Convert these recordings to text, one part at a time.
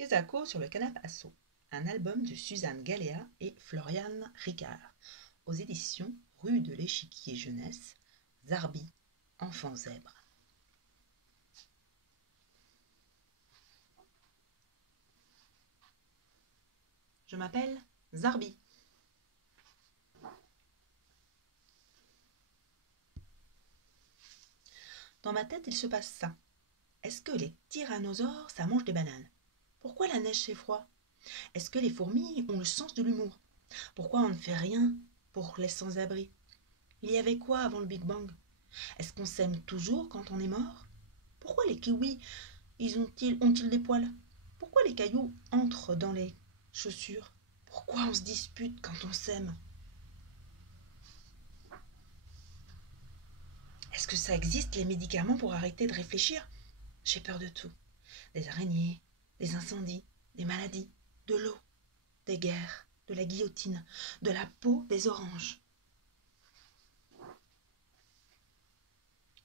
Quesaco sur le canapé Asso, un album de Suzanne Galéa et Floriane Ricard, aux éditions Rue de l'Échiquier Jeunesse, Zarbi, enfant zèbre. Je m'appelle Zarbi. Dans ma tête, il se passe ça. Est-ce que les tyrannosaures, ça mange des bananes? Pourquoi la neige fait froid? Est-ce que les fourmis ont le sens de l'humour? Pourquoi on ne fait rien pour les sans-abri? Il y avait quoi avant le Big Bang? Est-ce qu'on s'aime toujours quand on est mort? Pourquoi les kiwis ont-ils des poils? Pourquoi les cailloux entrent dans les chaussures? Pourquoi on se dispute quand on s'aime? Est-ce que ça existe, les médicaments pour arrêter de réfléchir? J'ai peur de tout. Des araignées, des incendies, des maladies, de l'eau, des guerres, de la guillotine, de la peau des oranges.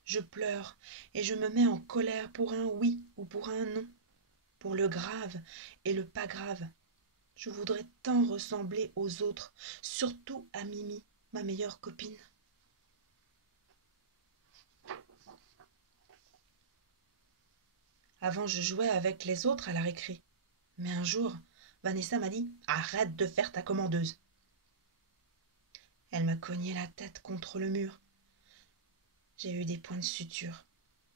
Je pleure et je me mets en colère pour un oui ou pour un non, pour le grave et le pas grave. Je voudrais tant ressembler aux autres, surtout à Mimi, ma meilleure copine. Avant, je jouais avec les autres à la récré. Mais un jour, Vanessa m'a dit « Arrête de faire ta commandeuse !» Elle m'a cogné la tête contre le mur. J'ai eu des points de suture.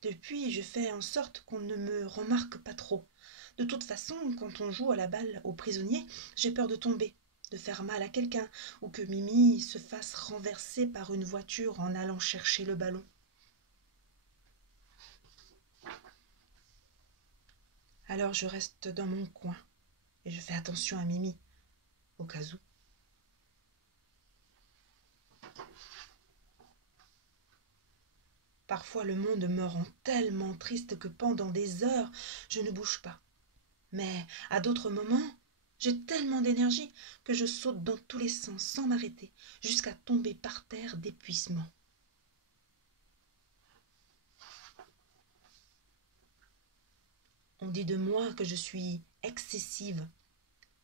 Depuis, je fais en sorte qu'on ne me remarque pas trop. De toute façon, quand on joue à la balle aux prisonniers, j'ai peur de tomber, de faire mal à quelqu'un, ou que Mimi se fasse renverser par une voiture en allant chercher le ballon. Alors je reste dans mon coin et je fais attention à Mimi, au cas où. Parfois le monde me rend tellement triste que pendant des heures, je ne bouge pas. Mais à d'autres moments, j'ai tellement d'énergie que je saute dans tous les sens sans m'arrêter, jusqu'à tomber par terre d'épuisement. On dit de moi que je suis excessive,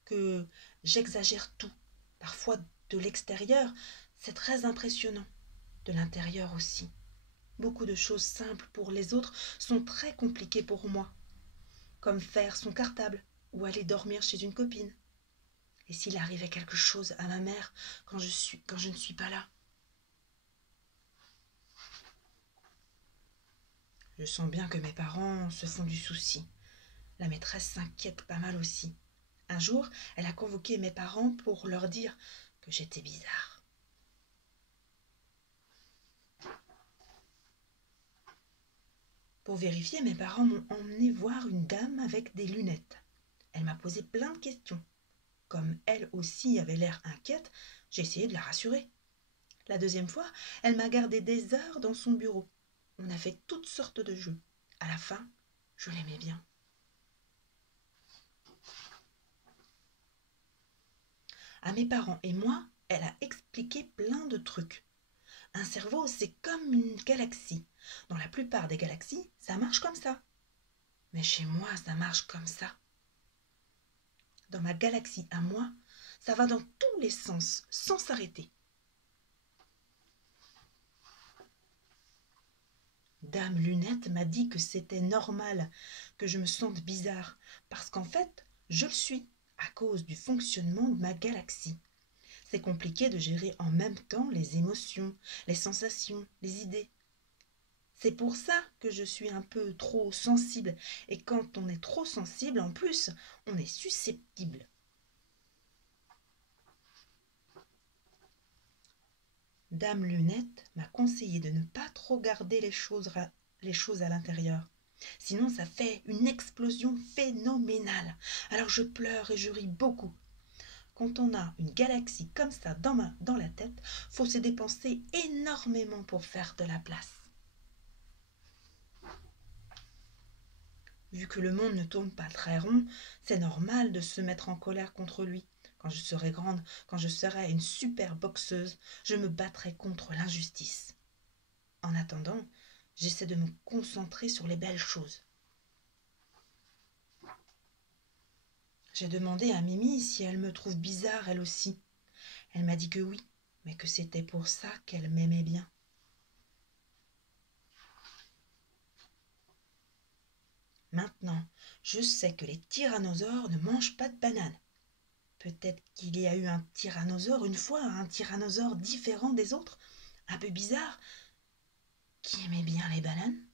que j'exagère tout. Parfois de l'extérieur, c'est très impressionnant. De l'intérieur aussi. Beaucoup de choses simples pour les autres sont très compliquées pour moi, comme faire son cartable ou aller dormir chez une copine. Et s'il arrivait quelque chose à ma mère quand je ne suis pas là? Je sens bien que mes parents se font du souci. La maîtresse s'inquiète pas mal aussi. Un jour, elle a convoqué mes parents pour leur dire que j'étais bizarre. Pour vérifier, mes parents m'ont emmené voir une dame avec des lunettes. Elle m'a posé plein de questions. Comme elle aussi avait l'air inquiète, j'ai essayé de la rassurer. La deuxième fois, elle m'a gardé des heures dans son bureau. On a fait toutes sortes de jeux. À la fin, je l'aimais bien. À mes parents et moi, elle a expliqué plein de trucs. Un cerveau, c'est comme une galaxie. Dans la plupart des galaxies, ça marche comme ça. Mais chez moi, ça marche comme ça. Dans ma galaxie à moi, ça va dans tous les sens, sans s'arrêter. Dame Lunette m'a dit que c'était normal que je me sente bizarre, parce qu'en fait, je le suis, à cause du fonctionnement de ma galaxie. C'est compliqué de gérer en même temps les émotions, les sensations, les idées. C'est pour ça que je suis un peu trop sensible, et quand on est trop sensible, en plus, on est susceptible. Dame Lunette m'a conseillé de ne pas trop garder les choses à l'intérieur. Sinon, ça fait une explosion phénoménale. Alors je pleure et je ris beaucoup. Quand on a une galaxie comme ça dans la tête, faut se dépenser énormément pour faire de la place. Vu que le monde ne tourne pas très rond, c'est normal de se mettre en colère contre lui. Quand je serai grande, quand je serai une super boxeuse, je me battrai contre l'injustice. En attendant, j'essaie de me concentrer sur les belles choses. J'ai demandé à Mimi si elle me trouve bizarre elle aussi. Elle m'a dit que oui, mais que c'était pour ça qu'elle m'aimait bien. Maintenant, je sais que les tyrannosaures ne mangent pas de bananes. Peut-être qu'il y a eu un tyrannosaure une fois, un tyrannosaure différent des autres, un peu bizarre, qui aimait bien les bananes.